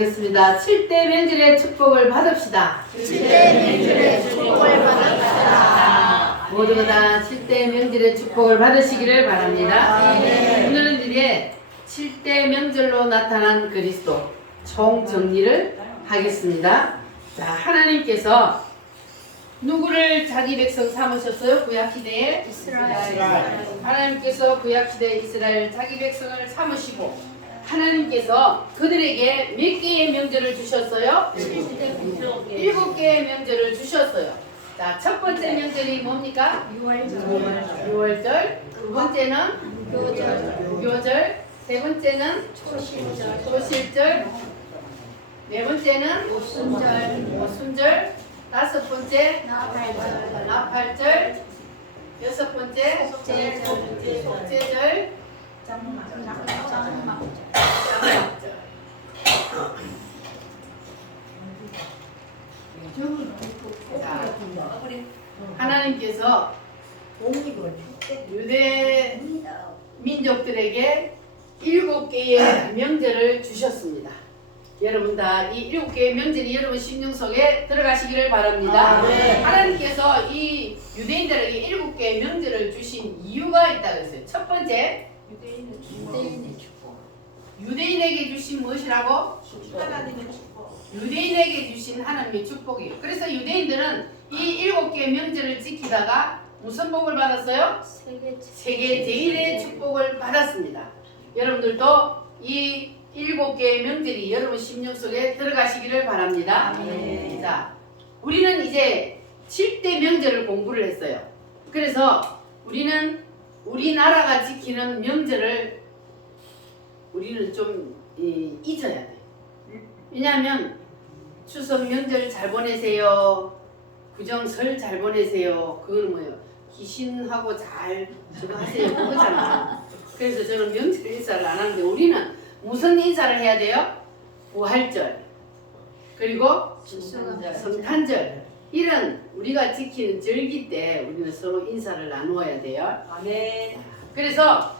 하겠습니다. 7대 명절의 축복을 받읍시다. 7대 명절의 축복을 받읍시다. 모두가 다 7대 명절의 축복을 받으시기를 바랍니다. 오늘은 이제 7대 명절로 나타난 그리스도 총 정리를 하겠습니다. 자, 하나님께서 누구를 자기 백성 삼으셨어요? 구약시대에 이스라엘. 하나님께서 구약시대 이스라엘 자기 백성을 삼으시고 하나님께서 그들에게 몇 개의 명절을 주셨어요? 7개의 명절을 주셨어요. 자, 첫 번째 명절이 뭡니까? 유월절. 두 번째는 유교절. 세 번째는 초실절. 네 번째는 오순절. 다섯 번째 나팔절. 여섯 번째 속죄절. 장막절. 자, 하나님께서 유대 민족들에게 7개의 명절을 주셨습니다. 여러분 다 이 7개의 명절이 여러분 심령 속에 들어가시기를 바랍니다. 하나님께서 이 유대인들에게 7개의 명절을 주신 이유가 있다고 했어요. 첫 번째, 유대인에게 주신 무엇이라고? 하나님의 축복. 유대인에게 주신 하나님의 축복이에요. 그래서 유대인들은 이 7개의 명절을 지키다가 무슨 복을 받았어요? 세계 제일의 축복을 받았습니다. 여러분들도 이 7개의 명절이 여러분 심령 속에 들어가시기를 바랍니다. 자, 우리는 이제 7대 명절을 공부를 했어요. 그래서 우리는 우리나라가 지키는 명절을 우리는 좀 잊어야 돼. 왜냐하면 추석 명절 잘 보내세요. 구정설 잘 보내세요. 그건 뭐예요? 귀신하고 잘 저거 하세요. 그거잖아. 그래서 저는 명절 인사를 안 하는데 우리는 무슨 인사를 해야 돼요? 부활절 그리고 성탄절 이런 우리가 지키는 절기 때 우리는 서로 인사를 나누어야 돼요. 그래서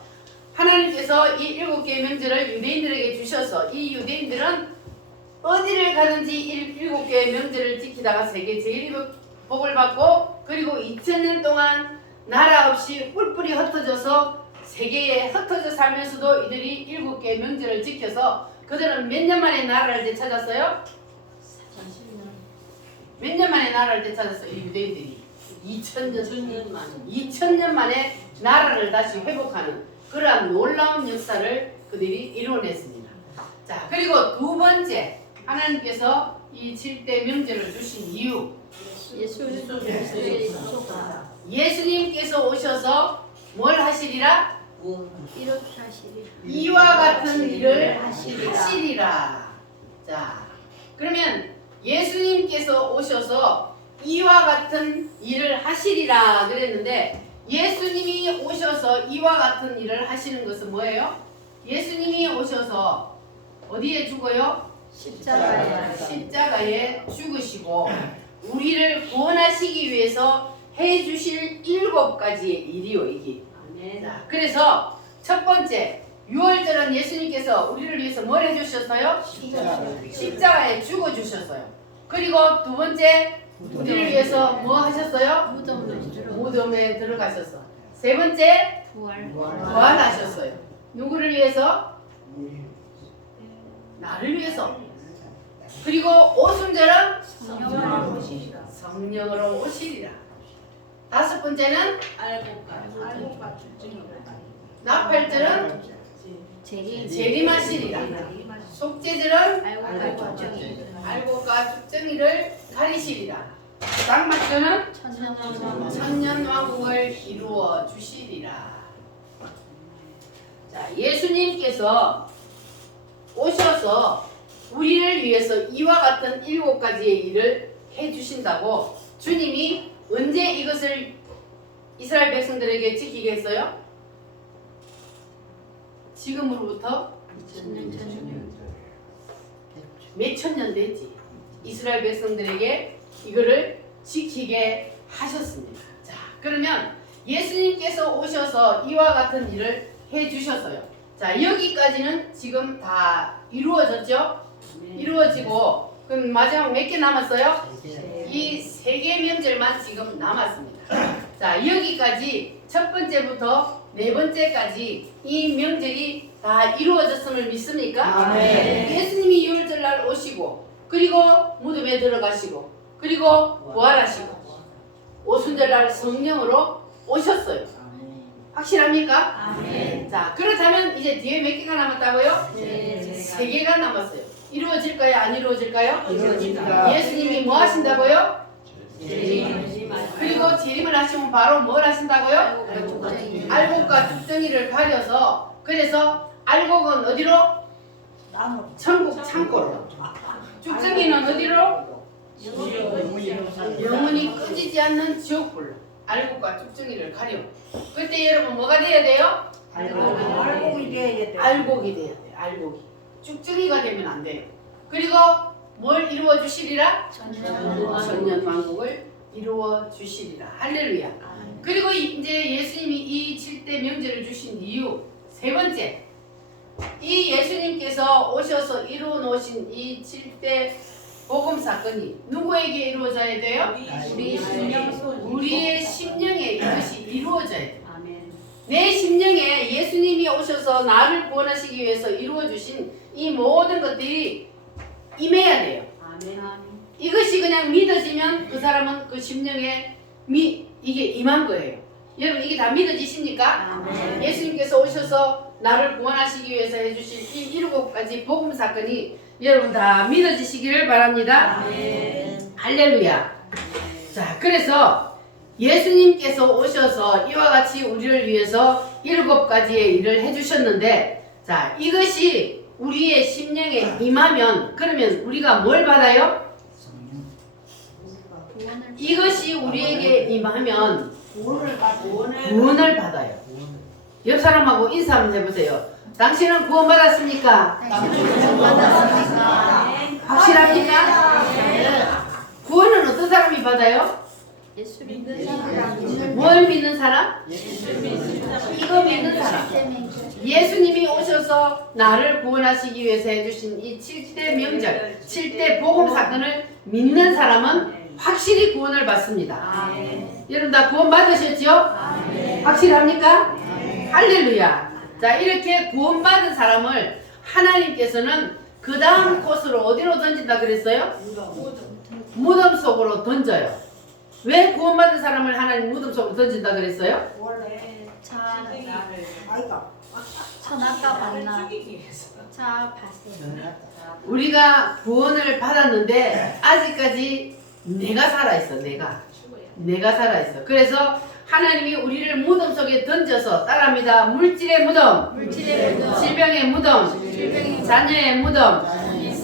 하나님께서 이 7개의 명절을 유대인들에게 주셔서 이 유대인들은 어디를 가든지 7개의 명절을 지키다가 세계 제일 복을 받고 그리고 2000년 동안 나라 없이 뿔뿔이 흩어져서 세계에 흩어져 살면서도 이들이 7개의 명절을 지켜서 그들은 몇 년 만에 나라를 되찾았어요? 몇 년 만에 나라를 되찾았어요? 이 유대인들이 2000년 만에 나라를 다시 회복하는 그러한 놀라운 역사를 그들이 이루어냈습니다. 자, 그리고 두 번째 하나님께서 이 7대 명절을 주신 이유 예수님께서 오셔서 뭘 하시리라? 이와 같은 일을 하시리라. 자, 그러면 예수님께서 오셔서 이와 같은 일을 하시리라 그랬는데 예수님이 오셔서 이와 같은 일을 하시는 것은 뭐예요? 예수님이 오셔서 어디에 죽어요? 십자가에 죽으시고 우리를 구원하시기 위해서 해주실 7가지의 일이요 이게. 자, 그래서 첫 번째 유월절은 예수님께서 우리를 위해서 뭘 해주셨어요? 십자가에 죽어주셨어요. 그리고 두 번째 우리를 위해서 뭐 하셨어요? 무덤에 들어가셨어. 세 번째 부활하셨어요. 누구를 위해서? 나를 위해서. 그리고 오순절은 성령으로 오시리라. 다섯 번째는 나팔절은 재림하시리라. 속죄절은 알곡과 죽정이를 가리시리라. 장막절은 천년왕국을 이루어 주시리라. 자, 예수님께서 오셔서 우리를 위해서 이와 같은 7가지의 일을 해주신다고 주님이 언제 이것을 이스라엘 백성들에게 지키게 했어요? 지금으로부터 몇천 년 됐지. 이스라엘 백성들에게 이거를 지키게 하셨습니다. 자, 그러면 예수님께서 오셔서 이와 같은 일을 해주셨어요. 자, 여기까지는 지금 다 이루어졌죠? 이루어지고 그럼 마지막 몇 개 남았어요? 이 세 개 명절만 지금 남았습니다. 자, 여기까지 첫 번째부터 네 번째까지 이 명절이 다 이루어졌음을 믿습니까? 아멘. 예수님이 유월절날 오시고 그리고 무덤에 들어가시고 그리고 부활하시고 오순절날 성령으로 오셨어요. 확실합니까? 자, 그렇다면 이제 뒤에 몇 개가 남았다고요? 세 개가 남았어요. 이루어질까요? 안 이루어질까요? 이루어집니다. 예수님이 뭐 하신다고요? 그리고 재림을 하시면 바로 뭘 하신다고요? 알곡과 죽덩이를 가려서 그래서 알곡은 어디로? 천국 창고로. 죽덩이는 어디로? 영원히 꺼지지 않는 지옥불로. 알곡과 죽덩이를 가려. 그때 여러분 뭐가 돼야 돼요? 알곡이 돼야 돼. 알곡이 돼야 돼요. 알곡이. 죽덩이가 되면 안 돼요. 그리고 뭘 이루어 주시리라? 천년 왕국을 이루어 주시리라. 할렐루야. 그리고 이제 예수님이 이 7대 명제를 주신 이유 세 번째, 이 예수님께서 오셔서 이루어 놓으신 이 7대 복음 사건이 누구에게 이루어져야 돼요? 우리의 심령에 이것이 이루어져야 돼요. 내 심령에 예수님이 오셔서 나를 구원하시기 위해서 이루어 주신 이 모든 것들이 임해야 돼요. 이것이 그냥 믿어지면 그 사람은 그 심령에 이게 임한 거예요. 여러분 이게 다 믿어지십니까? 예수님께서 오셔서 나를 구원하시기 위해서 해주신 이 7가지 복음 사건이 여러분 다 믿어지시기를 바랍니다. 할렐루야. 자, 그래서 예수님께서 오셔서 이와 같이 우리를 위해서 7가지의 일을 해주셨는데, 자, 이것이 우리의 심령에 임하면 그러면 우리가 뭘 받아요? 이것이 우리에게 임하면 구원을 받아요. 옆 사람하고 인사 한번 해보세요. 당신은 구원 받았습니까? 확실합니까? 구원은 어떤 사람이 받아요? 뭘 믿는 사람? 이거 믿는 사람. 예수님이 오셔서 나를 구원하시기 위해서 해주신 이 7대 명절, 7대 복음 사건을 믿는 사람은 확실히 구원을 받습니다. 여러분 다 구원 받으셨죠? 확실합니까? 할렐루야. 자, 이렇게 구원받은 사람을 하나님께서는 그 다음 코스로 어디로 던진다 그랬어요? 무덤 속으로 던져요. 왜 구원받은 사람을 하나님 무덤 속으로 던진다 그랬어요? 선악과 만나. 자, 봤어요. 우리가 구원을 받았는데 아직까지 내가 살아있어. 내가 살아있어. 그래서 하나님이 우리를 무덤 속에 던져서 따라합니다. 물질의 무덤, 질병의 무덤, 자녀의 무덤,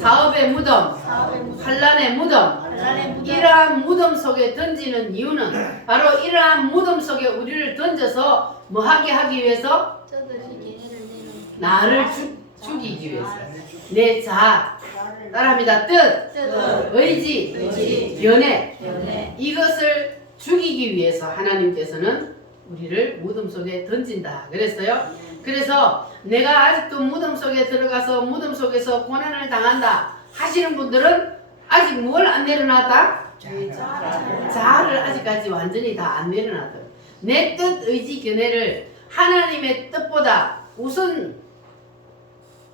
사업의 무덤, 환난의 무덤. 이러한 무덤 속에 던지는 이유는 바로 이러한 무덤 속에 우리를 던져서 뭐 하게 하기 위해서? 나를 죽이기 위해서. 내 자, 따라합니다. 뜻, 의지, 연애. 이것을 죽이기 위해서 하나님께서는 우리를 무덤 속에 던진다 그랬어요. 그래서 내가 아직도 무덤 속에 들어가서 무덤 속에서 고난을 당한다 하시는 분들은 아직 뭘 안 내려놨다? 자아를 아직까지 완전히 다 안 내려놨다. 내 뜻, 의지, 견해를 하나님의 뜻보다 우선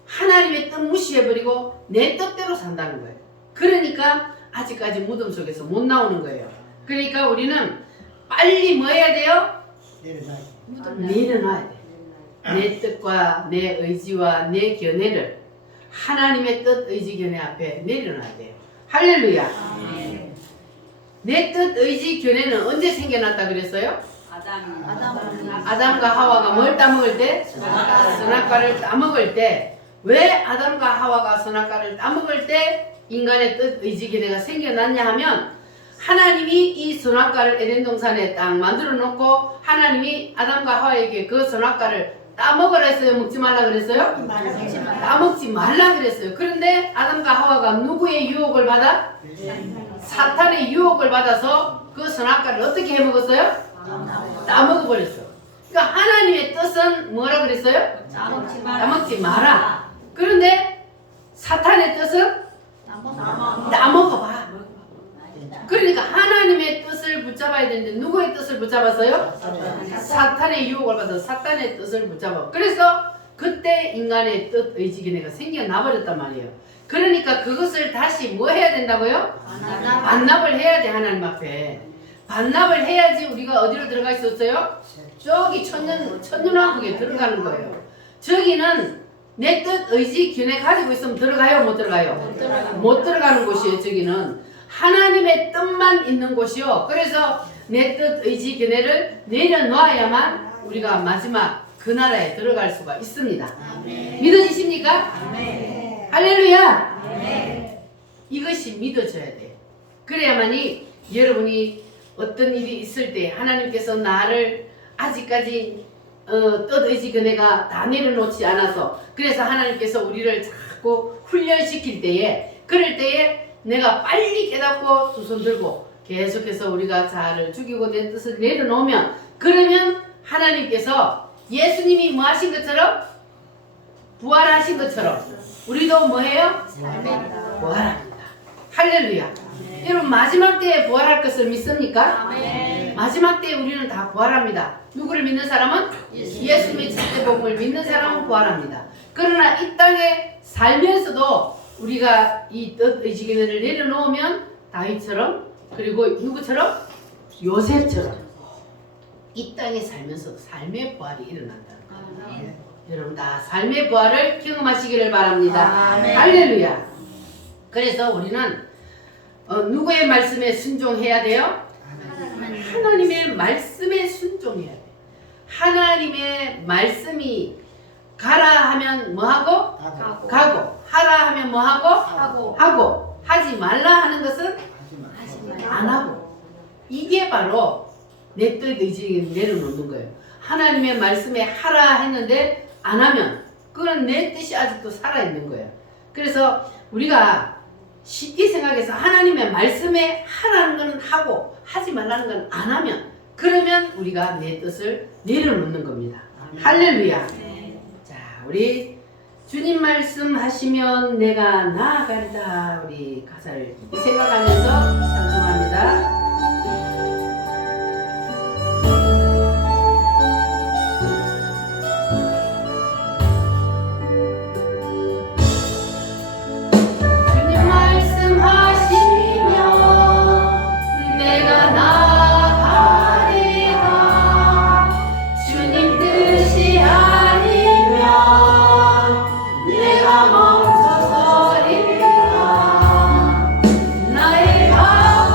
하나님의 뜻 무시해버리고 내 뜻대로 산다는 거예요. 그러니까 아직까지 무덤 속에서 못 나오는 거예요. 그러니까 우리는 빨리 뭐 해야 돼요? 내려놔야 돼. 내 뜻과 내 의지와 내 견해를 하나님의 뜻, 의지, 견해 앞에 내려놔야 돼요. 할렐루야. 내 뜻, 의지, 견해는 언제 생겨났다 그랬어요? 아담과 하와가 뭘 따먹을 때? 선악과를 따먹을 때. 왜 아담과 하와가 선악과를 따먹을 때 인간의 뜻, 의지, 견해가 생겨났냐 하면 하나님이 이 선악과를 에덴 동산에 딱 만들어 놓고 하나님이 아담과 하와에게 그 선악과를 따먹으라 했어요? 먹지 말라 그랬어요? 따먹지 말라 그랬어요. 그런데 아담과 하와가 누구의 유혹을 받아? 사탄의 유혹을 받아서 그 선악과를 어떻게 해먹었어요? 따먹어버렸어. 그러니까 하나님의 뜻은 뭐라 그랬어요? 따먹지 마라. 그런데 사탄의 뜻은 나먹어봐. 그러니까 하나님의 뜻을 붙잡아야 되는데 누구의 뜻을 붙잡았어요? 사탄의 유혹을 받아서 사탄의 뜻을 붙잡아. 그래서 그때 인간의 뜻, 의지, 견해가 생겨나버렸단 말이에요. 그러니까 그것을 다시 뭐 해야 된다고요? 반납을 해야 돼. 하나님 앞에 반납을 해야지 우리가 어디로 들어가 있었어요? 저기 천년왕국에 들어가는 거예요. 저기는 내 뜻, 의지, 견해 가지고 있으면 들어가요? 못 들어가요? 못 들어가는 곳이에요. 저기는 하나님의 뜻만 있는 곳이요. 그래서 내 뜻, 의지, 견해를 내려놓아야만 우리가 마지막 그 나라에 들어갈 수가 있습니다. 믿어지십니까? 할렐루야. 이것이 믿어져야 돼. 그래야만이 여러분이 어떤 일이 있을 때 하나님께서 나를 아직까지 뜻, 의지, 견해가 다 내려놓지 않아서 그래서 하나님께서 우리를 자꾸 훈련시킬 때에 그럴 때에 내가 빨리 깨닫고 두 손 들고 계속해서 우리가 자아를 죽이고 내 뜻을 내려놓으면 그러면 하나님께서 예수님이 뭐 하신 것처럼 부활하신 것처럼 우리도 뭐 해요? 부활합니다. 할렐루야. 여러분 마지막 때에 부활할 것을 믿습니까? 마지막 때에 우리는 다 부활합니다. 누구를 믿는 사람은? 예수님의 첫째 복음을 믿는 사람은 부활합니다. 그러나 이 땅에 살면서도 우리가 이 뜻, 의지, 견해를 내려놓으면 다윗처럼 그리고 누구처럼? 요셉처럼 이 땅에 살면서도 삶의 부활이 일어난다는 거예요. 여러분 다 삶의 부활을 경험하시기를 바랍니다. 할렐루야. 그래서 우리는 누구의 말씀에 순종해야 돼요? 하나님의 말씀에 순종해야 돼요. 하나님의 말씀이 가라 하면 뭐하고? 가고. 하라 하면 뭐하고? 하고. 하지 말라 하는 것은 안 하고. 이게 바로 내 뜻 의지에 내려놓는 거예요. 하나님의 말씀에 하라 했는데 안 하면 그건 내 뜻이 아직도 살아있는 거예요. 그래서 우리가 쉽게 생각해서 하나님의 말씀에 하라는 건 하고 하지 말라는 건 안 하면 그러면 우리가 내 뜻을 내려놓는 겁니다. 할렐루야. 자, 우리 주님 말씀하시면 내가 나아간다. 우리 가사를 생각하면서 찬송합니다. 멈춰서리라 나의 하고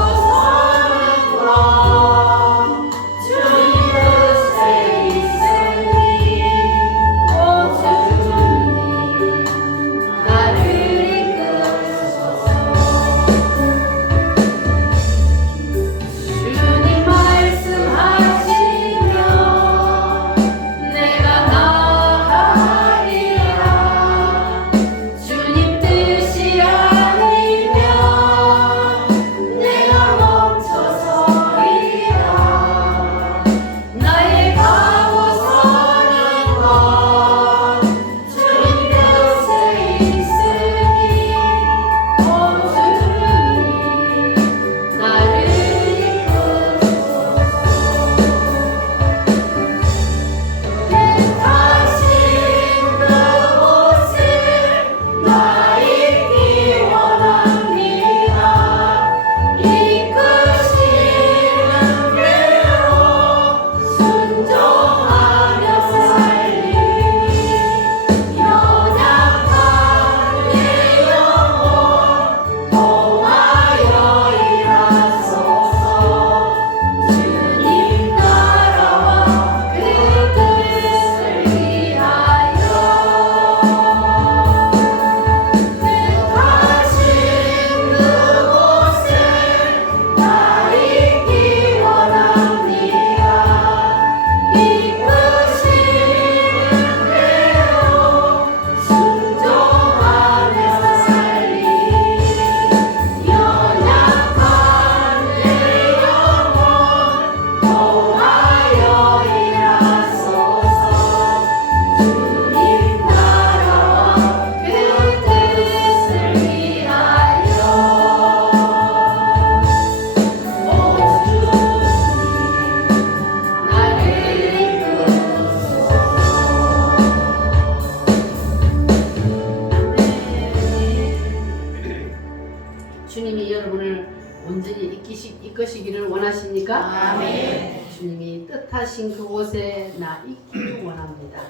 주님이 뜻하신 그곳에 나 있기를 원합니다.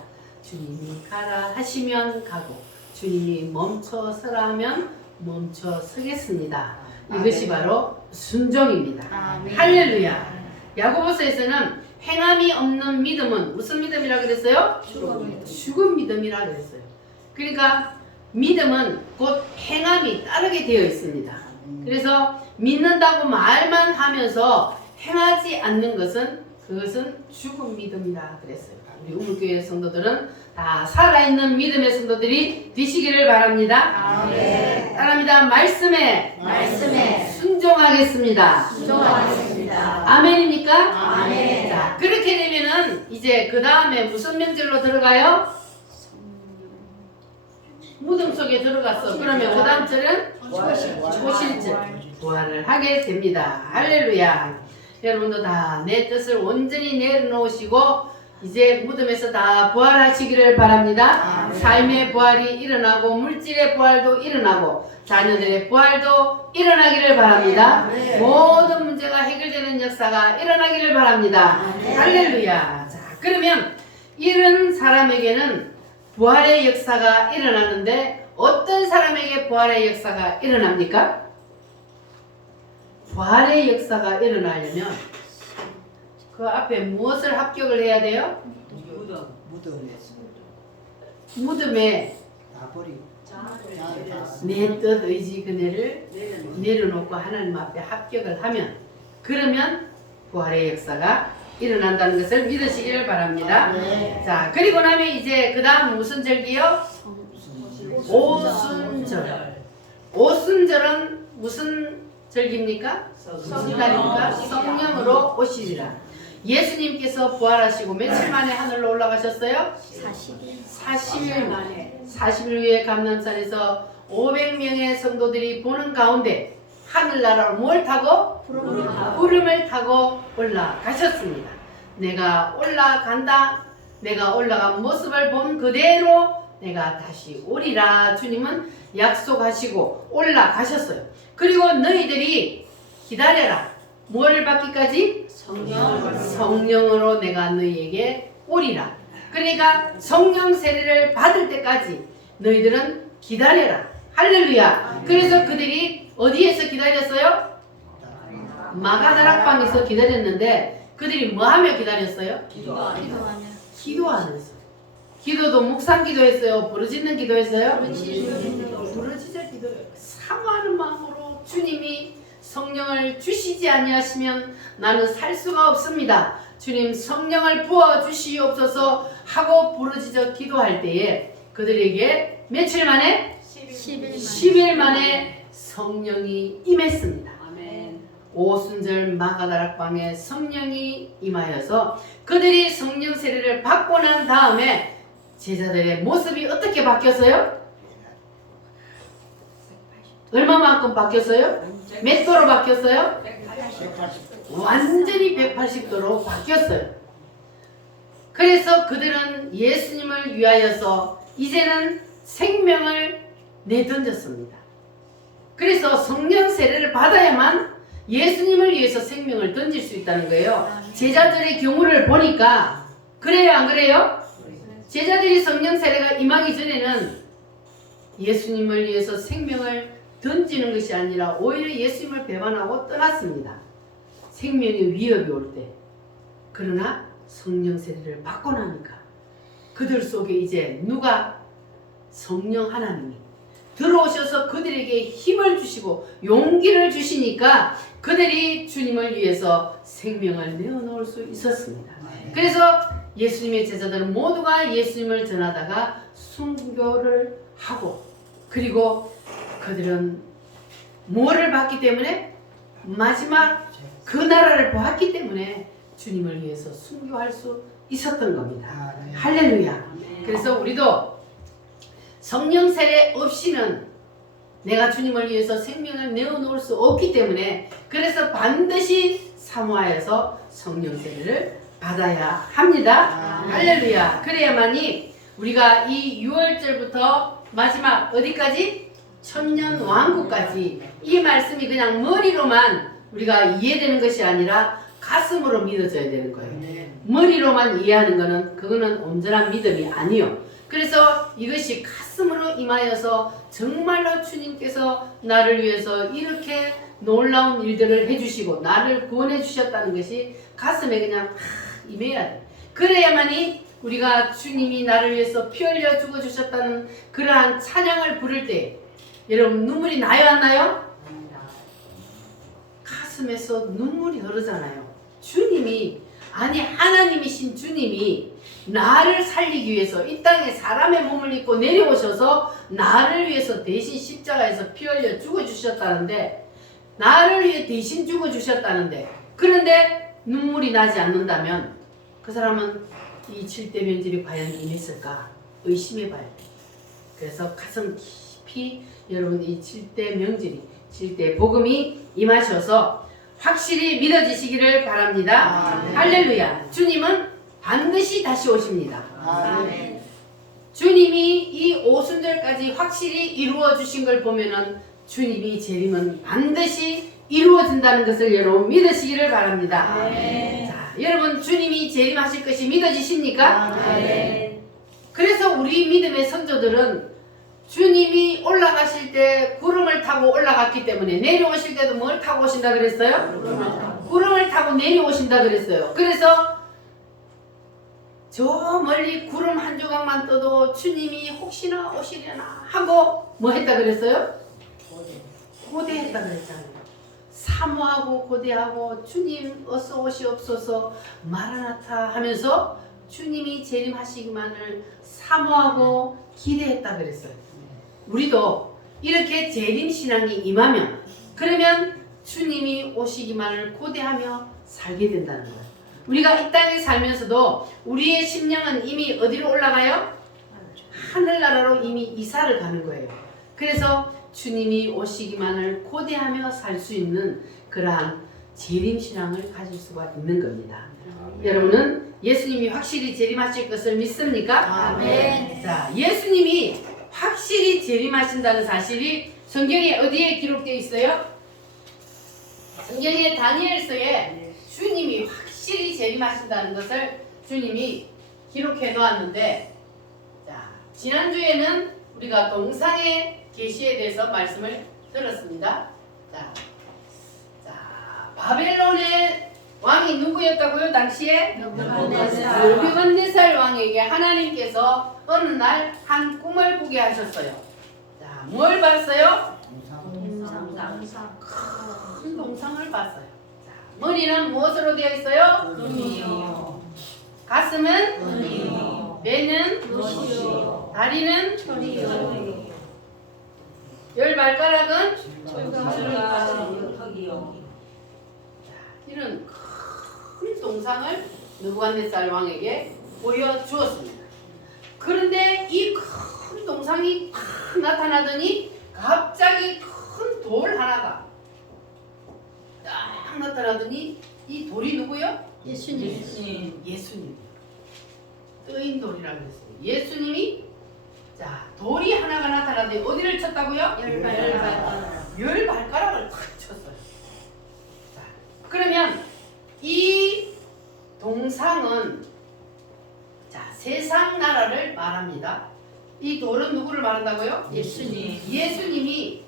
주님이 가라 하시면 가고 주님이 멈춰 서라 하면 멈춰 서겠습니다. 이것이 바로 순종입니다. 할렐루야. 야고보서에서는 행함이 없는 믿음은 무슨 믿음이라 그랬어요? 죽은 믿음이라 그랬어요. 그러니까 믿음은 곧 행함이 따르게 되어 있습니다. 그래서 믿는다고 말만 하면서 행하지 않는 것은 그것은 죽은 믿음이라 그랬어요. 우리 우물교회 성도들은 다 살아있는 믿음의 성도들이 되시기를 바랍니다. 따라합니다. 말씀에 순종하겠습니다. 아멘입니까? 아멘. 자, 그렇게 되면은 이제 그 다음에 무슨 명절로 들어가요? 무덤 속에 들어갔어. 그러면 그 다음 절은 초실절. 부활을 하게 됩니다. 할렐루야. 여러분도 다 내 뜻을 온전히 내려놓으시고 이제 무덤에서 다 부활하시기를 바랍니다. 삶의 부활이 일어나고 물질의 부활도 일어나고 자녀들의 부활도 일어나기를 바랍니다. 모든 문제가 해결되는 역사가 일어나기를 바랍니다. 할렐루야. 자, 그러면 이런 사람에게는 부활의 역사가 일어나는데 어떤 사람에게 부활의 역사가 일어납니까? 부활의 역사가 일어나려면 그 앞에 무엇을 합격을 해야 돼요? 무덤에 내 뜻, 의지, 그네를 내려놓고 하나님 앞에 합격을 하면 그러면 부활의 역사가 일어난다는 것을 믿으시기를 바랍니다. 자, 그리고 나면 이제 그 다음 무슨 절기요? 오순절. 오순절은 무슨 절기입니까? 무슨 날입니까? 성령으로 오시리라. 예수님께서 부활하시고 며칠 만에 하늘로 올라가셨어요? 40일 만에. 40일 후에 감람산에서 500명의 성도들이 보는 가운데 하늘나라로 뭘 타고? 구름을 타고 올라가셨습니다. 내가 올라간다. 내가 올라간 모습을 본 그대로 내가 다시 오리라. 주님은 약속하시고 올라가셨어요. 그리고 너희들이 기다려라. 뭐를 받기까지? 성령으로 내가 너희에게 오리라. 그러니까 성령 세례를 받을 때까지 너희들은 기다려라. 할렐루야. 그래서 그들이 어디에서 기다렸어요? 마가다락방에서 기다렸는데 그들이 뭐 하며 기다렸어요? 기도하면서. 기도도 묵상 기도했어요? 부르짖는 기도했어요? 부르짖을 기도예요. 사모하는 마음으로 주님이 성령을 주시지 아니하시면 나는 살 수가 없습니다. 주님 성령을 부어 주시옵소서 하고 부르짖어 기도할 때에 그들에게 며칠 만에? 10일 만에 성령이 임했습니다. 오순절 마가다락방에 성령이 임하여서 그들이 성령 세례를 받고 난 다음에 제자들의 모습이 어떻게 바뀌었어요? 얼마만큼 바뀌었어요? 몇 도로 바뀌었어요? 완전히 180도로 바뀌었어요. 그래서 그들은 예수님을 위하여서 이제는 생명을 내던졌습니다. 그래서 성령 세례를 받아야만 예수님을 위해서 생명을 던질 수 있다는 거예요. 제자들의 경우를 보니까 그래요, 안 그래요? 제자들이 성령 세례가 임하기 전에는 예수님을 위해서 생명을 던지는 것이 아니라 오히려 예수님을 배반하고 떠났습니다. 생명의 위협이 올 때. 그러나 성령 세례를 받고 나니까 그들 속에 이제 누가? 성령 하나님이 들어오셔서 그들에게 힘을 주시고 용기를 주시니까 그들이 주님을 위해서 생명을 내어놓을 수 있었습니다. 그래서 예수님의 제자들은 모두가 예수님을 전하다가 순교를 하고 그리고 그들은 뭐를 봤기 때문에? 마지막 그 나라를 보았기 때문에 주님을 위해서 순교할 수 있었던 겁니다. 할렐루야. 그래서 우리도 성령 세례 없이는 내가 주님을 위해서 생명을 내어놓을 수 없기 때문에 그래서 반드시 사모하여서 성령 세례를 받아야 합니다. 할렐루야. 그래야만이 우리가 이 6월절부터 마지막 어디까지? 천년 왕국까지 이 말씀이 그냥 머리로만 우리가 이해되는 것이 아니라 가슴으로 믿어져야 되는 거예요. 머리로만 이해하는 거는 그거는 온전한 믿음이 아니요. 그래서 이것이 가슴으로 임하여서 정말로 주님께서 나를 위해서 이렇게 놀라운 일들을 해주시고 나를 구원해 주셨다는 것이 가슴에 그냥 임해야 돼. 그래야만이 우리가 주님이 나를 위해서 피 흘려 죽어주셨다는 그러한 찬양을 부를 때 여러분 눈물이 나요 안 나요? 가슴에서 눈물이 흐르잖아요. 주님이 아니 하나님이신 주님이 나를 살리기 위해서 이 땅에 사람의 몸을 입고 내려오셔서 나를 위해서 대신 십자가에서 피 흘려 죽어주셨다는데 나를 위해 대신 죽어주셨다는데 그런데 눈물이 나지 않는다면 그 사람은 이 7대 면질이 과연 임했을까 의심해 봐야 돼. 그래서 가슴 깊이 여러분 이 7대 명절이 7대 복음이 임하셔서 확실히 믿어지시기를 바랍니다. 할렐루야. 주님은 반드시 다시 오십니다. 아멘. 주님이 이 오순절까지 확실히 이루어 주신 걸 보면은 주님이 재림은 반드시 이루어진다는 것을 여러분 믿으시기를 바랍니다. 자, 여러분 주님이 재림하실 것이 믿어지십니까? 그래서 우리 믿음의 선조들은 주님이 올라가실 때 구름을 타고 올라갔기 때문에 내려오실 때도 뭘 타고 오신다 그랬어요? 구름을 타고 내려오신다 그랬어요. 그래서 저 멀리 구름 한 조각만 떠도 주님이 혹시나 오시려나 하고 뭐 했다 그랬어요? 고대했다 그랬잖아요. 사모하고 고대하고 주님 어서 오시옵소서 마라나타 하면서 주님이 재림하시기만을 사모하고 기대했다 그랬어요. 우리도 이렇게 재림신앙이 임하면 그러면 주님이 오시기만을 고대하며 살게 된다는 거예요. 우리가 이 땅에 살면서도 우리의 심령은 이미 어디로 올라가요? 하늘나라로 이미 이사를 가는 거예요. 그래서 주님이 오시기만을 고대하며 살 수 있는 그러한 재림신앙을 가질 수가 있는 겁니다. 여러분은 예수님이 확실히 재림하실 것을 믿습니까? 아멘. 자, 예수님이 확실히 재림하신다는 사실이 성경에 어디에 기록되어 있어요? 성경의 다니엘서에 주님이 확실히 재림하신다는 것을 주님이 기록해 놓았는데, 자, 지난주에는 우리가 동상의 계시에 대해서 말씀을 들었습니다. 자, 바벨론의 왕이 누구였다고요? 당시에? 느부갓네살 왕에게 하나님께서 어느 날 한 꿈을 보게 하셨어요. 자, 뭘 봤어요? 큰 동상을 봤어요. 자, 머리는 무엇으로 되어 있어요? 은이요. 가슴은? 은이요. 배는? 노시요. 다리는? 철이요. 열 발가락은? 이런 큰 동상을 느부갓네살 왕에게 보여주었습니다. 그런데 이 큰 동상이 탁 나타나더니 갑자기 큰 돌 하나가 딱 나타나더니 이 돌이 누구요? 예수님. 예수님. 뜨인 돌이라고 했어요. 예수님이 자 돌이 하나가 나타나더니 어디를 쳤다고요? 열 발가락을 탁 쳤어요. 자, 그러면 이 동상은 자 세상 나라를 말합니다. 이 돌은 누구를 말한다고요? 예수님. 예수님이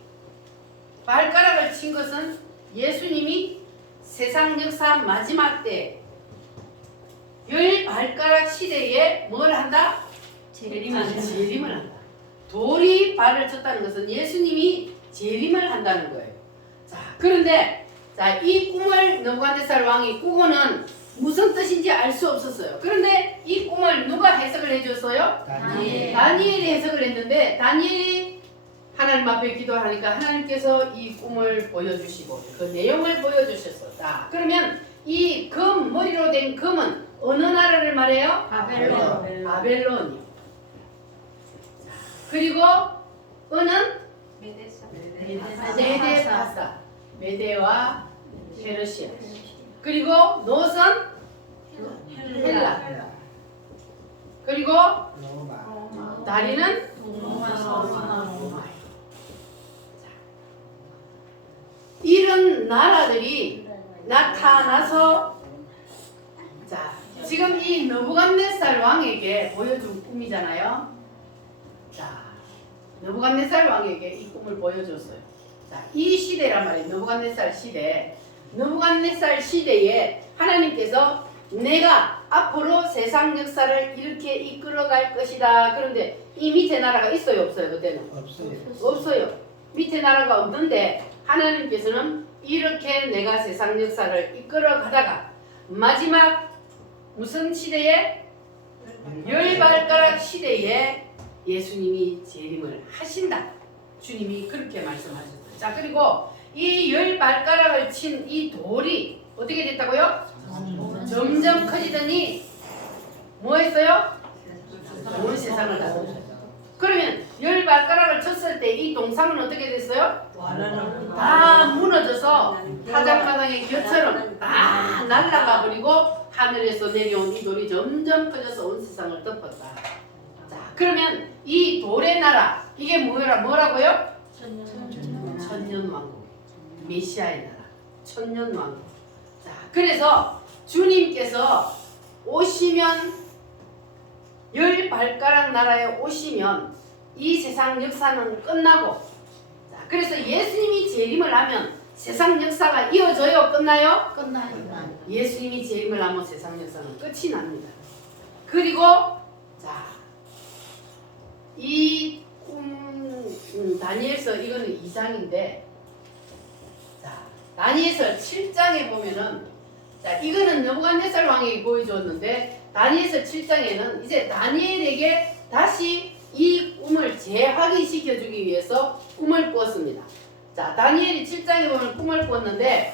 발가락을 친 것은 예수님이 세상 역사 마지막 때 열 발가락 시대에 뭘 한다? 재림을 한다. 돌이 발을 쳤다는 것은 예수님이 재림을 한다는 거예요. 자, 그런데 자, 이 꿈을 느부갓네살 왕이 꾸고는 무슨 뜻인지 알 수 없었어요. 그런데 이 꿈을 누가 해석을 해줬어요? 다니엘이 해석을 했는데 다니엘이 하나님 앞에 기도하니까 하나님께서 이 꿈을 보여주시고 그 내용을 보여주셨어. 자, 그러면 이 금, 머리로 된 금은 어느 나라를 말해요? 바벨론이요. 그리고 은은 메데파사, 메데와 페르시아. 그리고 노선 헬라. 그리고 다리는 로마. 이런 나라들이 나타나서 지금 이 느부갓네살 왕에게 보여준 꿈이잖아요. 자, 느부갓네살 왕에게 이 꿈을 보여줬어요. 자, 이 시대란 말이에요. 느부갓네살 시대. 느부갓네살 시대에 하나님께서 내가 앞으로 세상 역사를 이렇게 이끌어갈 것이다. 그런데 이 밑에 나라가 있어요, 없어요? 그때는 없어요. 밑에 나라가 없는데 하나님께서는 이렇게 내가 세상 역사를 이끌어가다가 마지막 무슨 시대에? 열 발가락 시대에 예수님이 재림을 하신다. 주님이 그렇게 말씀하셨어요. 자, 그리고 이 열 발가락을 친 이 돌이 어떻게 됐다고요? 점점 커지더니 뭐 했어요? 온 세상을 다스렸어요. 그러면 열 발가락을 쳤을 때 이 동상은 어떻게 됐어요? 다 무너져서 타작마당의 겨처럼 다 날아가 버리고 하늘에서 내려온 이 돌이 점점 커져서 온 세상을 덮었다. 자, 그러면 이 돌의 나라 이게 뭐라고요? 천년왕국. 메시아의 나라. 천년왕국. 자, 그래서 주님께서 오시면 열 발가락 나라에 오시면 이 세상 역사는 끝나고, 자, 그래서 예수님이 재림을 하면 세상 역사가 이어져요? 끝나요? 끝나요. 예수님이 재림을 하면 세상 역사는 끝이 납니다. 그리고 자, 이 다니엘서 이거는 2장인데, 자, 다니엘서 7장에 보면은, 자, 이거는 느부갓네살 왕에게 보여줬는데 다니엘서 7장에는 이제 다니엘에게 다시 이 꿈을 재확인시켜 주기 위해서 꿈을 꾸었습니다. 자, 다니엘이 7장에 보면 꿈을 꾸었는데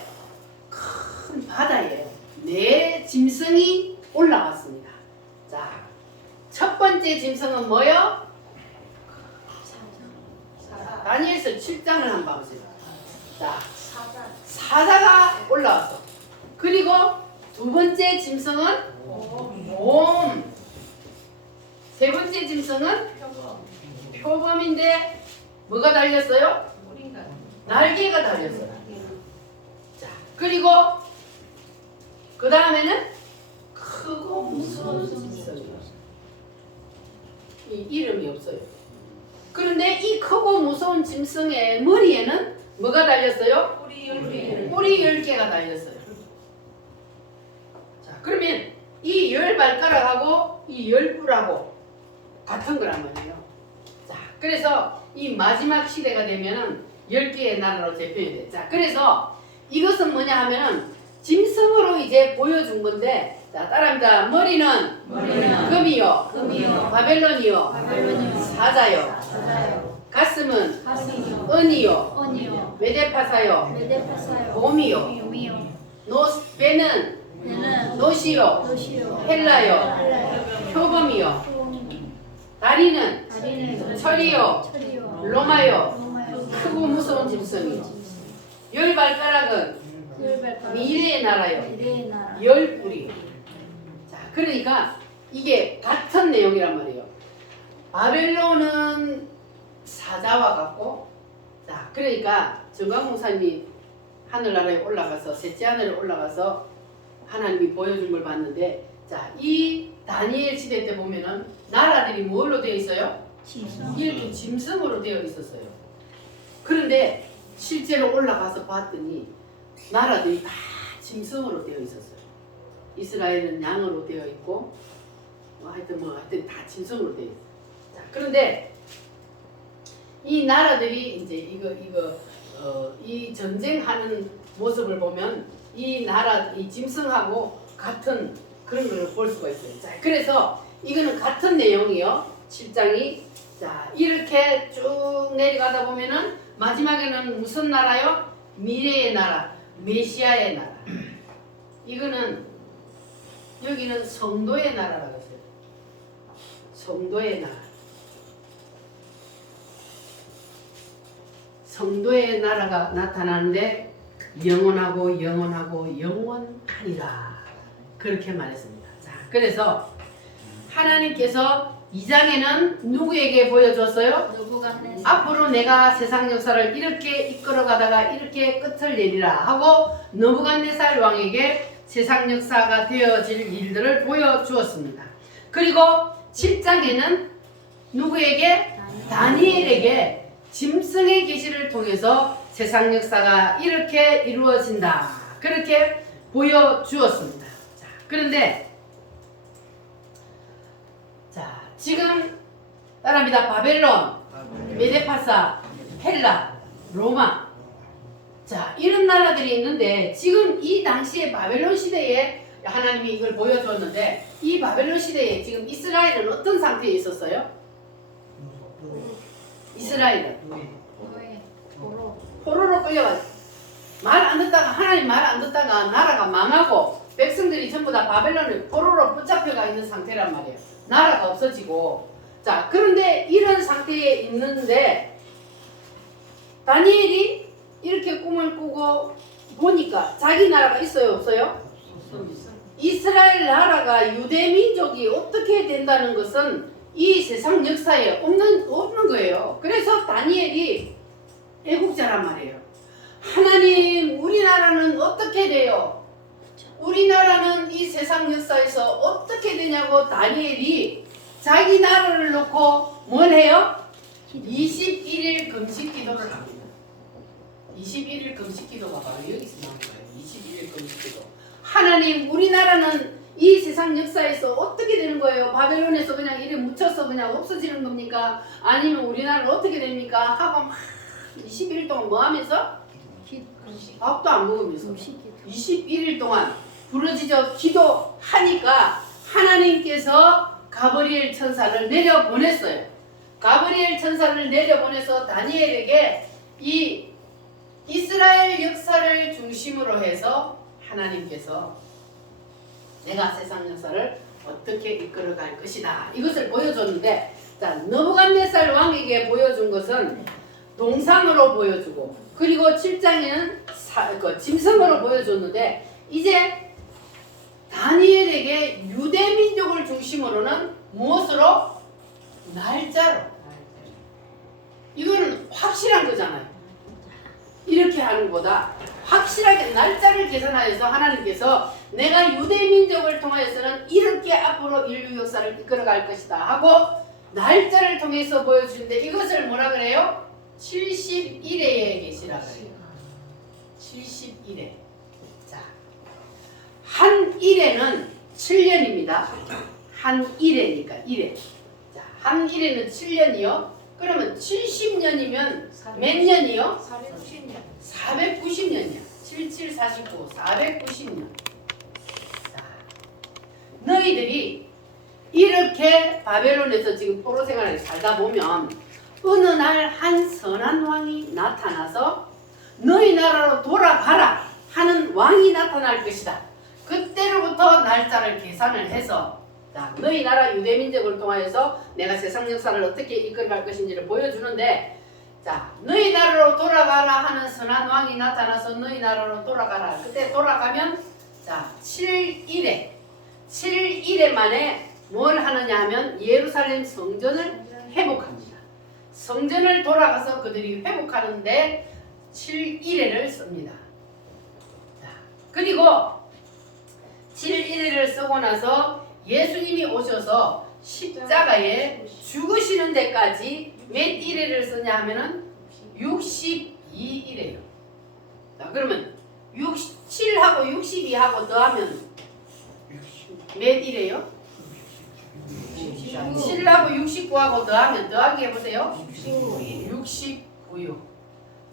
큰 바다에 네 짐승이 올라왔습니다. 자, 첫 번째 짐승은 뭐요? 다니엘서 7장을 한번 보세요. 자, 사자가 올라왔어. 그리고 두 번째 짐승은 곰. 세 번째 짐승은 표범인데 뭐가 달렸어요? 날개가 달렸어요. 자, 그리고 그 다음에는 크고 무서운 짐승이에요. 이 이름이 없어요. 그런데 이 크고 무서운 짐승의 머리에는 뭐가 달렸어요? 뿌리 10개가 달렸어요. 자, 그러면 이 10발가락하고 이 10뿔하고 같은 거란 말이에요. 자, 그래서 이 마지막 시대가 되면은 10개의 나라로 재편이 돼. 자, 그래서 이것은 뭐냐 하면은 짐승으로 이제 보여준 건데, 자, 따라합니다. 머리는 금이요. 바벨론이요. 사자요. 가슴은 은이요. 메데파사요. 곰이요. 배는 노시요. 헬라요. 표범이요. 다리는 철이요. 로마요. 크고 무서운 짐승이요. 10발가락은 미래의 나라요. 10뿔이요. 자, 그러니까 이게 같은 내용이란 말이에요. 바벨론은 사자와 같고, 자, 그러니까 정강 목사님이 하늘나라에 올라가서 셋째 하늘에 올라가서 하나님이 보여준 걸 봤는데, 자, 이 다니엘 시대 때 보면은 나라들이 뭘로 되어 있어요? 이렇게 짐승으로 되어 있었어요. 그런데 실제로 올라가서 봤더니 나라들이 다 짐승으로 되어 있었어요. 이스라엘은 양으로 되어 있고, 하여튼 다 짐승으로 되어 있어요. 자, 그런데 이 나라들이 이제 이 전쟁하는 모습을 보면 이 짐승하고 같은 그런 걸 볼 수가 있어요. 자, 그래서 이거는 같은 내용이요. 7장이. 자, 이렇게 쭉 내려가다 보면은 마지막에는 무슨 나라요? 미래의 나라, 메시아의 나라. 이거는 여기는 성도의 나라라고 했어요. 성도의 나라. 성도의 나라가 나타나는데 영원하고 영원하니라. 그렇게 말했습니다. 자, 그래서 하나님께서 2장에는 누구에게 보여줬어요? 앞으로 내가 세상 역사를 이렇게 이끌어가다가 이렇게 끝을 내리라 하고 느부갓네살 왕에게 세상 역사가 되어질 일들을 보여주었습니다. 그리고 7장에는 누구에게? 다니엘에게 짐승의 계시를 통해서 세상 역사가 이렇게 이루어진다. 그렇게 보여주었습니다. 자, 그런데 자, 지금 따라합니다. 바벨론, 메데파사, 헬라, 로마. 자, 이런 나라들이 있는데 지금 이 당시에 바벨론 시대에 하나님이 이걸 보여줬는데 이 바벨론 시대에 지금 이스라엘은 어떤 상태에 있었어요? 이스라엘은 포로로 끌려가지고 말 안 듣다가 하나님 말 안 듣다가 나라가 망하고 백성들이 전부 다 바벨론에 포로로 붙잡혀가 있는 상태란 말이에요. 나라가 없어지고. 자, 그런데 이런 상태에 있는데 다니엘이 이렇게 꿈을 꾸고 보니까 자기 나라가 있어요, 없어요? 이스라엘 나라가 유대 민족이 어떻게 된다는 것은 이 세상 역사에 없는 거예요. 그래서 다니엘이 애국자란 말이에요. 하나님, 우리나라는 어떻게 돼요? 우리나라는 이 세상 역사에서 어떻게 되냐고 다니엘이 자기 나라를 놓고 뭘 해요? 21일 금식 기도를 합니다. 21일 금식 기도가 바로 여기서 나온 거예요. 21일 금식 기도. 하나님, 우리나라는 이 세상 역사에서 어떻게 되는 거예요? 바벨론에서 그냥 이래 묻혀서 그냥 없어지는 겁니까? 아니면 우리나라는 어떻게 됩니까? 하고 막 21일 동안 뭐 하면서? 밥도 안 먹으면서 21일 동안 부르짖어 기도하니까 하나님께서 가브리엘 천사를 내려보냈어요. 가브리엘 천사를 내려보내서 다니엘에게 이 이스라엘 역사를 중심으로 해서 하나님께서 내가 세상 역사를 어떻게 이끌어갈 것이다. 이것을 보여줬는데, 자, 느부갓네살 왕에게 보여준 것은 동상으로 보여주고, 그리고 7장에는 짐승으로 보여줬는데, 이제 다니엘에게 유대 민족을 중심으로는 무엇으로? 날짜로. 이거는 확실한 거잖아요. 이렇게 하는 것보다 확실하게 날짜를 계산하여서 하나님께서 내가 유대 민족을 통하여서는 이렇게 앞으로 인류 역사를 이끌어갈 것이다 하고 날짜를 통해서 보여주는데, 이것을 뭐라 그래요? 70일의 계시라 그래요. 70일에. 자, 한 일에는 7년입니다. 한 일에니까 일에. 자, 한 일에는 7년이요. 그러면 70년이면 몇 년이요? 490년이야. 7749 490년. 자, 너희들이 이렇게 바벨론에서 지금 포로 생활을 살다 보면 어느 날 한 선한 왕이 나타나서 너희 나라로 돌아가라 하는 왕이 나타날 것이다. 그때로부터 날짜를 계산을 해서, 자, 너희 나라 유대민족을 통하여서 내가 세상 역사를 어떻게 이끌어갈 것인지를 보여주는데, 자, 너희 나라로 돌아가라 하는 선한 왕이 나타나서 너희 나라로 돌아가라. 그때 돌아가면, 자, 7일에 만에 뭘 하느냐 하면 예루살렘 성전을 회복합니다. 성전을 돌아가서 그들이 회복하는데 7일에를 씁니다. 자, 그리고 7일에를 쓰고 나서 예수님이 오셔서 십자가에 죽으시는 데까지 몇 일에를 쓰냐 하면은 62일에요. 자, 그러면 7하고 62하고 더하면 몇 일에요? 7하고 69하고 더하면 더하기 해보세요. 69요.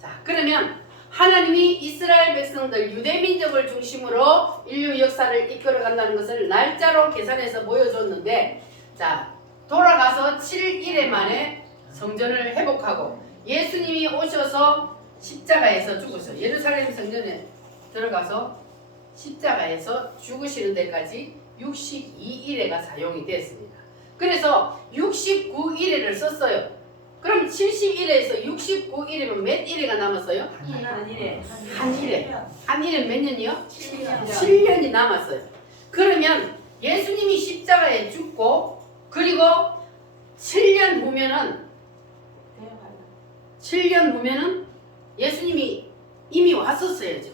자, 그러면 하나님이 이스라엘 백성들 유대민족을 중심으로 인류 역사를 이끌어간다는 것을 날짜로 계산해서 보여줬는데, 자, 돌아가서 7일에 만에 성전을 회복하고 예수님이 오셔서 십자가에서 죽으셔 예루살렘 성전에 들어가서 십자가에서 죽으시는 데까지 62일에가 사용이 됐습니다. 그래서 69일에를 썼어요. 그럼 70일에서 69일이면 몇 일에가 남았어요? 한 일에 몇 년이요? 7년이 남았어요. 그러면 예수님이 십자가에 죽고 그리고 7년 후면은 예수님이 이미 왔었어야죠.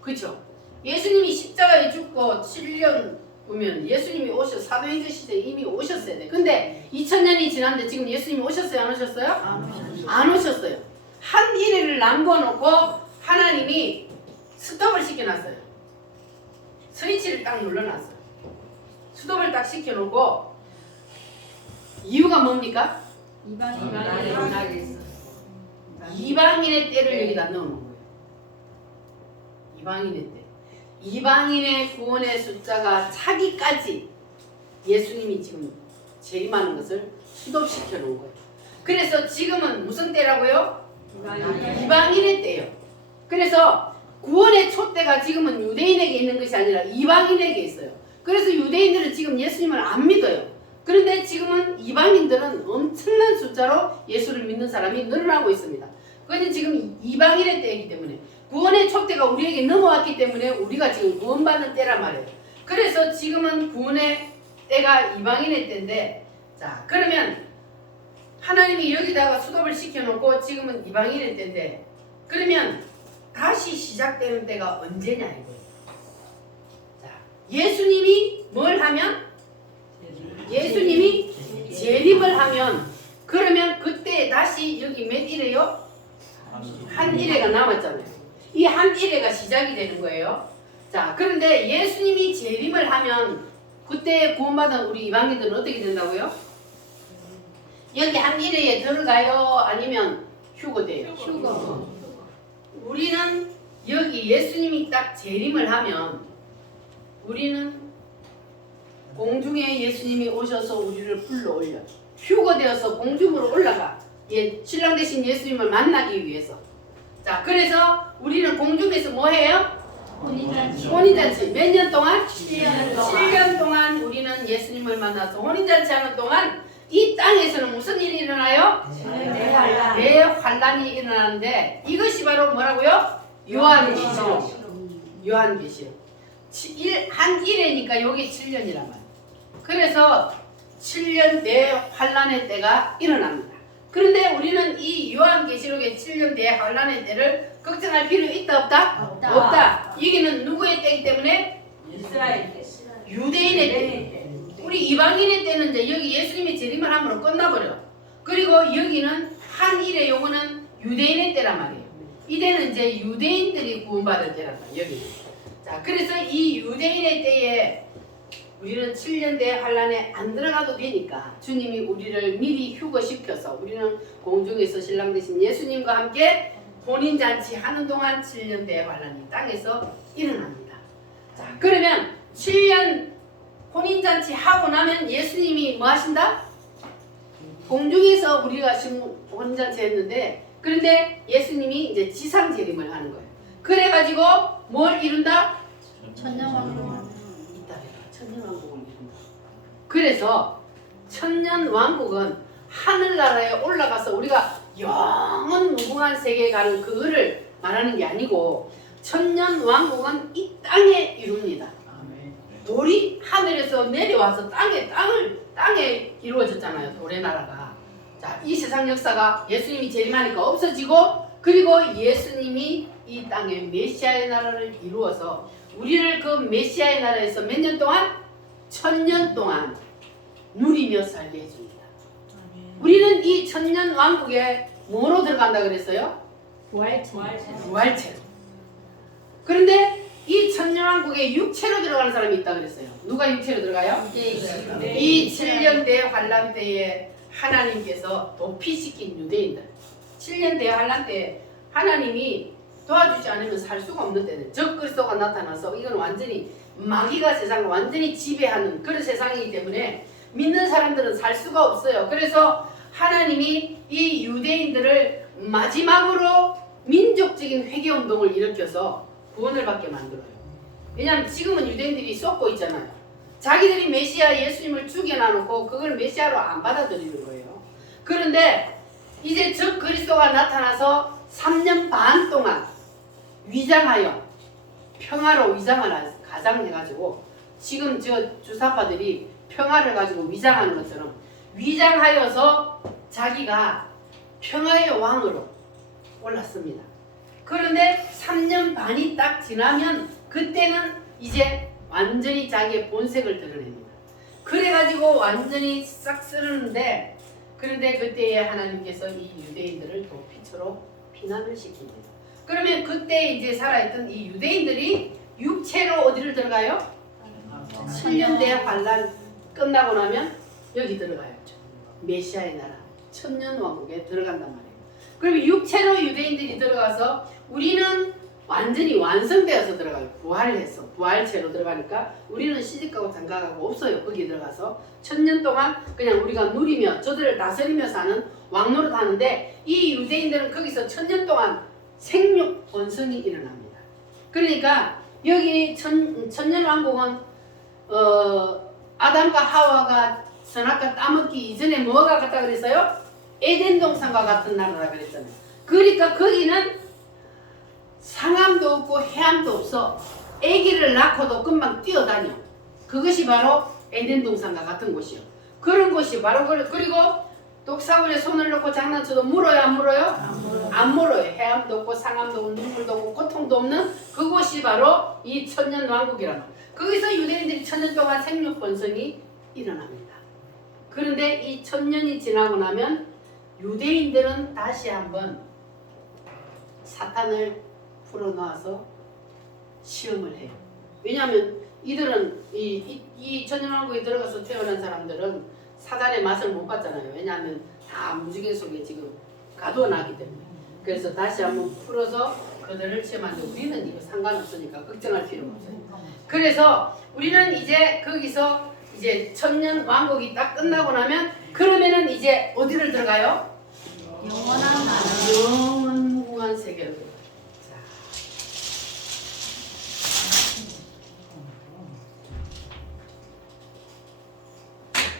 그렇죠? 예수님이 십자가에 죽고 7년 보면 예수님이 사도행전 시대에 이미 오셨어야 돼. 근데 2000년이 지났는데 지금 예수님이 오셨어요? 안 오셨어요? 안 오셨어요. 한 일회를 남겨놓고 하나님이 스톱을 시켜놨어요. 스위치를 딱 눌러놨어요. 스톱을 딱 시켜놓고 이유가 뭡니까? 이방인의 때를 여기다 넣어놓은 거예요. 이방인의 때. 이방인의 구원의 숫자가 차기까지 예수님이 지금 재림하는 것을 수도시켜 놓은 거예요. 그래서 지금은 무슨 때라고요? 이방인의 때예요. 그래서 구원의 촛대가 지금은 유대인에게 있는 것이 아니라 이방인에게 있어요. 그래서 유대인들은 지금 예수님을 안 믿어요. 그런데 지금은 이방인들은 엄청난 숫자로 예수를 믿는 사람이 늘어나고 있습니다. 그것은 지금 이방인의 때이기 때문에 구원의 촛대가 우리에게 넘어왔기 때문에 우리가 지금 구원받는 때란 말이에요. 그래서 지금은 구원의 때가 이방인의 때인데, 자 그러면 하나님이 여기다가 수도를 시켜놓고 지금은 이방인의 때인데, 그러면 다시 시작되는 때가 언제냐 이거예요. 자, 예수님이 뭘 하면? 예수님이 재림을 하면, 그러면 그때 다시 여기 몇 일에요? 한 일회가 남았잖아요. 이 한 일회가 시작이 되는 거예요. 자, 그런데 예수님이 재림을 하면 그때 구원받은 우리 이방인들은 어떻게 된다고요? 여기 한 일회에 들어가요? 아니면 휴거돼요? 휴거. 우리는 여기 예수님이 딱 재림을 하면 우리는 공중에 예수님이 오셔서 우리를 불러 올려 휴거되어서 공중으로 올라가. 신랑 되신 예수님을 만나기 위해서. 자, 그래서 우리는 공중에서 뭐 해요? 혼인잔치. 몇 년 동안? 7년 동안 우리는 예수님을 만나서 혼인잔치 하는 동안 이 땅에서는 무슨 일이 일어나요? 대환란이 일어나는데, 이것이 바로 뭐라고요? 요한계시록. 요한계시록. 한 일회니까 여기 7년이란 말이에요. 그래서 7년 대환란의 때가 일어납니다. 그런데 우리는 이 요한계시록의 7년 대환란의 때를 걱정할 필요 있다 없다? 없다. 여기는 누구의 때이기 때문에? 유대인의 때. 우리 이방인의 때는 이제 여기 예수님이 재림을 함으로 끝나버려. 그리고 여기는 한 일의 요거는 유대인의 때란 말이에요. 이때는 이제 유대인들이 구원받을 때란 말이에요. 여기는. 자, 그래서 이 유대인의 때에 우리는 7년 대환란에 안 들어가도 되니까 주님이 우리를 미리 휴거시켜서 우리는 공중에서 신랑 되신 예수님과 함께 혼인잔치 하는 동안 7년 대환란이 땅에서 일어납니다. 자, 그러면 7년 혼인잔치 하고 나면 예수님이 뭐 하신다? 공중에서 우리가 지금 혼인잔치 했는데, 그런데 예수님이 이제 지상 재림을 하는 거예요. 그래가지고 뭘 이룬다? 천년왕국을 이룬다. 그래서 천년왕국은 하늘나라에 올라가서 우리가 영원 무궁한 세계에 가는 그거를 말하는 게 아니고, 천년왕국은 이 땅에 이룹니다. 돌이 하늘에서 내려와서 땅에 이루어졌잖아요. 돌의 나라가. 자, 이 세상 역사가 예수님이 재림하니까 없어지고, 그리고 예수님이 이 땅에 메시아의 나라를 이루어서 우리를 그 메시아의 나라에서 몇 년 동안? 1000년 동안 누리며 살게 해줍니다. 우리는 이 천년 왕국에 뭐로 들어간다 그랬어요? 부활체로. 그런데 이 천년왕국에 육체로 들어가는 사람이 있다 그랬어요. 누가 육체로 들어가요? 이 7년 대환란 때에 하나님께서 도피시킨 유대인들. 7년 대환란 때 하나님이 도와주지 않으면 살 수가 없는 때는 적그리스도가 나타나서 이건 완전히 마귀가 세상을 완전히 지배하는 그런 세상이기 때문에 믿는 사람들은 살 수가 없어요. 그래서 하나님이 이 유대인들을 마지막으로 민족적인 회개운동을 일으켜서 구원을 받게 만들어요. 왜냐하면 지금은 유대인들이 쏟고 있잖아요. 자기들이 메시아 예수님을 죽여놔놓고 그걸 메시아로 안 받아들이는 거예요. 그런데 이제 적 그리스도가 나타나서 3년 반 동안 위장하여 평화로 위장을 가장해가지고, 지금 저 주사파들이 평화를 가지고 위장하는 것처럼 위장하여서 자기가 평화의 왕으로 올랐습니다. 그런데 3년 반이 딱 지나면 그때는 이제 완전히 자기의 본색을 드러냅니다. 그래가지고 완전히 싹 쓰는데 그런데 그때에 하나님께서 이 유대인들을 도피처로 피난을 시킵니다. 그러면 그때 이제 살아있던 이 유대인들이 육체로 어디를 들어가요? 7년대 환란 끝나고 나면 여기 들어가야죠. 메시아의 나라 천년왕국에 들어간단 말이에요. 그러면 육체로 유대인들이 들어가서 우리는 완전히 완성되어서 들어가요. 부활해서 부활체로 들어가니까 우리는 시집가고 장가가고 없어요. 거기 들어가서 1000년 동안 그냥 우리가 누리며 저들을 다스리며 사는 왕노릇 하는데 이 유대인들은 거기서 1000년 동안 생육 번성이 일어납니다. 그러니까 여기 천년왕국은 아담과 하와가 선악과 따먹기 이전에 뭐가 같다 그랬어요? 에덴 동산과 같은 나라라 그랬잖아요. 그러니까 거기는 상암도 없고 해암도 없어. 아기를 낳고도 금방 뛰어다녀. 그것이 바로 에덴 동산과 같은 곳이요. 그런 곳이 바로 그리고 독사물에 손을 넣고 장난쳐도 물어요 안 물어요? 안 물어요. 해암도 없고 상암도 없고 눈물도 없고 고통도 없는 그곳이 바로 이 천년왕국이라는 거기서 유대인들이 1000년 동안 생육 번성이 일어납니다. 그런데 이 1000년이 지나고 나면 유대인들은 다시 한번 사탄을 풀어놔서 시험을 해요. 왜냐하면 이들은 이 천년왕국에 들어가서 태어난 사람들은 사단의 맛을 못 봤잖아요. 왜냐하면 다 무지개 속에 지금 가둬놨기 때문에. 그래서 다시 한번 풀어서 그들을 시험하는데 우리는 이거 상관없으니까 걱정할 필요가 없어요. 그래서 우리는 이제 거기서 이제 천년왕국이 딱 끝나고 나면 그러면은 이제 어디를 들어가요? 영원한 나라. 영원 무궁한 세계로 들어가요.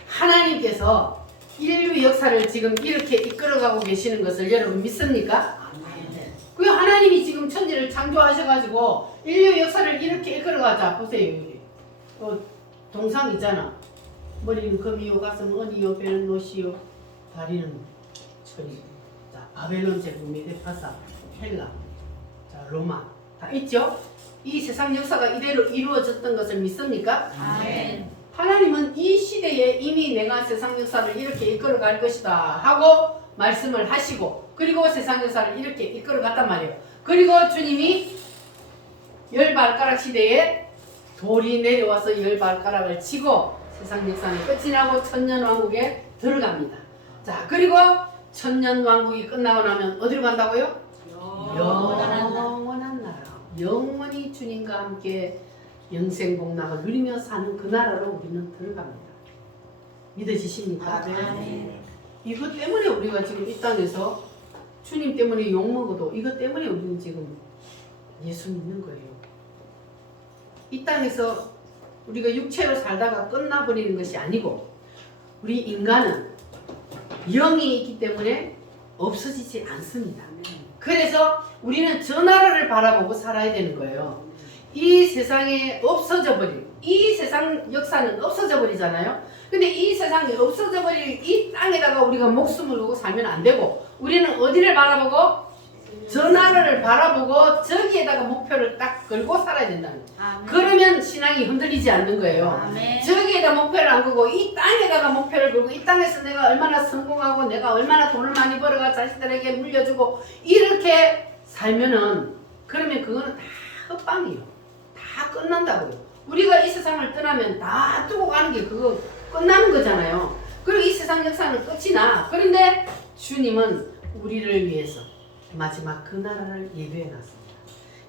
하나님께서 인류 역사를 지금 이렇게 이끌어가고 계시는 것을 여러분 믿습니까? 그 하나님이 지금 천지를 창조하셔가지고 인류 역사를 이렇게 이끌어가자. 보세요 여기 동상 있잖아. 머리는 금이요, 가슴은 은이요, 배는 노시요, 다리는 철이. 자, 바벨론 제국, 메데파사, 헬라, 자 로마 다 있죠? 이 세상 역사가 이대로 이루어졌던 것을 믿습니까? 아멘. 하나님은 이 시대에 이미 내가 세상 역사를 이렇게 이끌어갈 것이다 하고 말씀을 하시고 그리고 세상 역사를 이렇게 이끌어갔단 말이에요. 그리고 주님이 10발가락 시대에 돌이 내려와서 10발가락을 치고 세상 역사는 끝이 나고 천년왕국에 들어갑니다. 자, 그리고 천년왕국이 끝나고 나면 어디로 간다고요? 영원한 나라. 영원히 주님과 함께 영생복락을 누리며 사는 그 나라로 우리는 들어갑니다. 믿어지십니까? 아멘. 이것 때문에 우리가 지금 이 땅에서 주님 때문에 욕먹어도 이것 때문에 우리는 지금 예수 믿는 거예요. 이 땅에서 우리가 육체로 살다가 끝나버리는 것이 아니고 우리 인간은 영이 있기 때문에 없어지지 않습니다. 그래서 우리는 저 나라를 바라보고 살아야 되는 거예요. 이 세상에 없어져 버릴 이 세상 역사는 없어져 버리잖아요. 근데 이 세상이 없어져 버릴 이 땅에다가 우리가 목숨을 걸고 살면 안 되고 우리는 어디를 바라보고 저 나라를 바라보고 저기에다가 목표를 딱 걸고 살아야 된다는 거예요. 그러면 신앙이 흔들리지 않는 거예요. 아멘. 저기에다 목표를 안 걸고 이 땅에다가 목표를 걸고 이 땅에서 내가 얼마나 성공하고 내가 얼마나 돈을 많이 벌어가 자식들에게 물려주고 이렇게 살면은 그러면 그거는 다 헛방이에요. 다 끝난다고요. 우리가 이 세상을 떠나면 다 두고 가는 게 그거 끝나는 거잖아요. 그리고 이 세상 역사는 끝이 나. 그런데 주님은 우리를 위해서 마지막 그 나라를 예배해 놨습니다.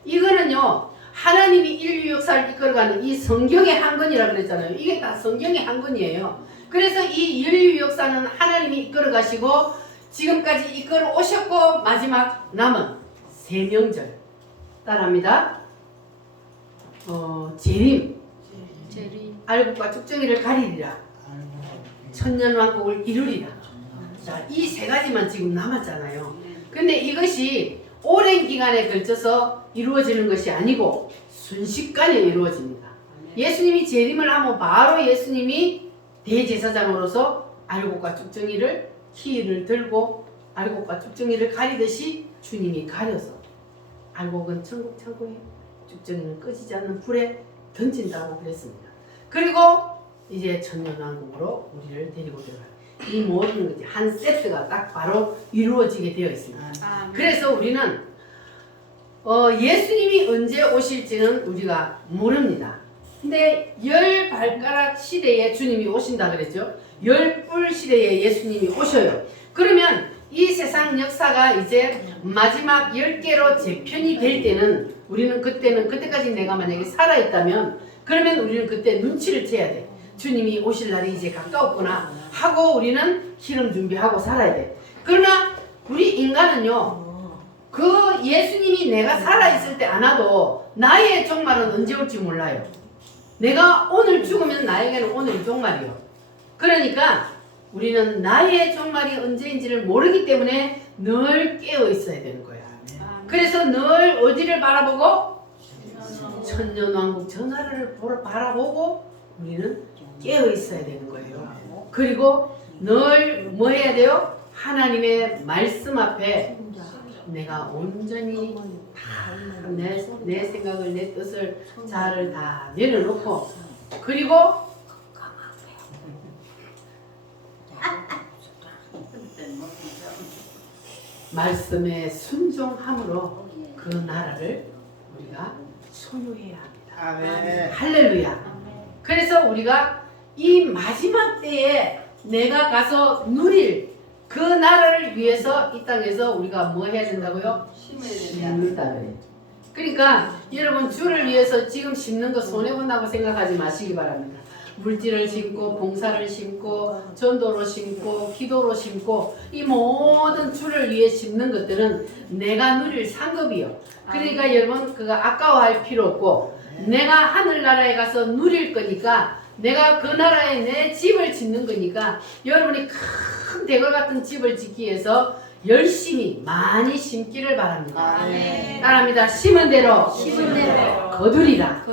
이거는요 하나님이 인류 역사를 이끌어가는 이 성경의 한 권이라 그랬잖아요. 이게 다 성경의 한 권이에요. 그래서 이 인류 역사는 하나님이 이끌어 가시고 지금까지 이끌어 오셨고 마지막 남은 세 명절 따라합니다. 재림, 알곡과 쭉정이를 가리리라, 천년왕국을 이루리라. 자, 이 세 가지만 지금 남았잖아요. 근데 이것이 오랜 기간에 걸쳐서 이루어지는 것이 아니고 순식간에 이루어집니다. 예수님이 재림을 하면 바로 예수님이 대제사장으로서 알곡과 쭉정이를 키를 들고 알곡과 쭉정이를 가리듯이 주님이 가려서 알곡은 천국 창고에 쭉정이는 꺼지지 않는 불에 던진다고 그랬습니다. 그리고 이제 천년왕국으로 우리를 데리고 들어가요. 이 모든 것이 한 세트가 딱 바로 이루어지게 되어 있습니다. 그래서 우리는 예수님이 언제 오실지는 우리가 모릅니다. 근데 10발가락 시대에 주님이 오신다 그랬죠. 10뿔 시대에 예수님이 오셔요. 그러면 이 세상 역사가 이제 마지막 10개로 재편이 될 때는 우리는 그때까지 내가 만약에 살아있다면 그러면 우리는 그때 눈치를 채야 돼. 주님이 오실 날이 이제 가까웠구나 하고 우리는 실험 준비하고 살아야 돼. 그러나 우리 인간은요, 그 예수님이 내가 살아있을 때 안 와도 나의 종말은 언제 올지 몰라요. 내가 오늘 죽으면 나에게는 오늘이 종말이요. 그러니까 우리는 나의 종말이 언제인지를 모르기 때문에 늘 깨어 있어야 되는 거야. 그래서 늘 어디를 바라보고? 천년왕국 저 나라를 바라보고 우리는 깨어 있어야 되는 거예요. 그리고 늘 뭐 해야 돼요? 하나님의 말씀 앞에 내가 온전히 다 내 생각을, 내 뜻을, 자아를 다 내려놓고, 그리고 말씀에 순종함으로 그 나라를 우리가 소유해야 합니다. 할렐루야. 그래서 우리가 이 마지막 때에 내가 가서 누릴 그 나라를 위해서 이 땅에서 우리가 뭐 해야 된다고요? 심는다 그래. 그러니까 여러분 주를 위해서 지금 심는 거 손해본다고 생각하지 마시기 바랍니다. 물질을 심고 봉사를 심고 전도로 심고 기도로 심고 이 모든 주를 위해 심는 것들은 내가 누릴 상급이요. 그러니까 여러분 그거 아까워할 필요 없고 내가 하늘나라에 가서 누릴 거니까 내가 그 나라에 내 집을 짓는 거니까 여러분이 큰 대궐 같은 집을 짓기 위해서 열심히 많이 심기를 바랍니다. 따라합니다. 심은 대로 거두리라.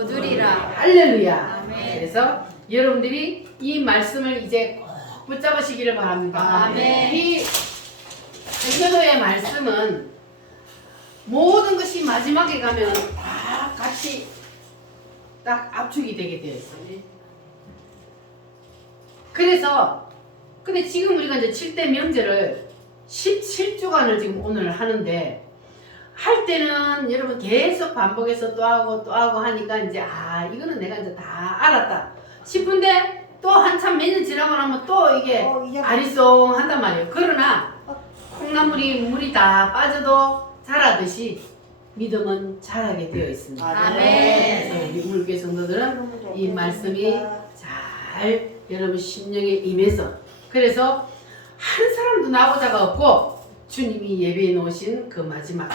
할렐루야. 그래서 여러분들이 이 말씀을 이제 꼭 붙잡으시기를 바랍니다. 이 전도의 말씀은 모든 것이 마지막에 가면 다 같이 딱 압축이 되게 되어 있어요. 그래서 근데 지금 우리가 이제 7대 명제를 17주간을 지금 오늘 하는데 할 때는 여러분 계속 반복해서 또 하고 하니까 이제 이거는 내가 이제 다 알았다 싶은데 또 한참 몇 년 지나고 나면 또 이게 아리송한단 말이에요. 그러나 콩나물이 물이 다 빠져도 자라듯이 믿음은 자라게 되어 있습니다. 그래서 우리 물교회 성도들은 이 말씀이 잘 여러분 심령에 임해서 그래서 한 사람도 나오자가 없고 주님이 예배해 놓으신 그 마지막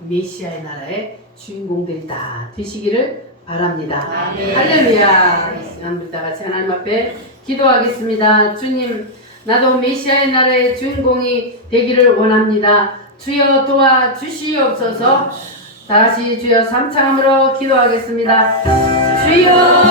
메시아의 나라의 주인공들이 다 되시기를 바랍니다. 할렐루야. 이 시간 우리 다 같이 하나님 앞에 기도하겠습니다. 주님, 나도 메시아의 나라의 주인공이 되기를 원합니다. 주여 도와주시옵소서. 다시 주여 삼창함으로 기도하겠습니다. 주여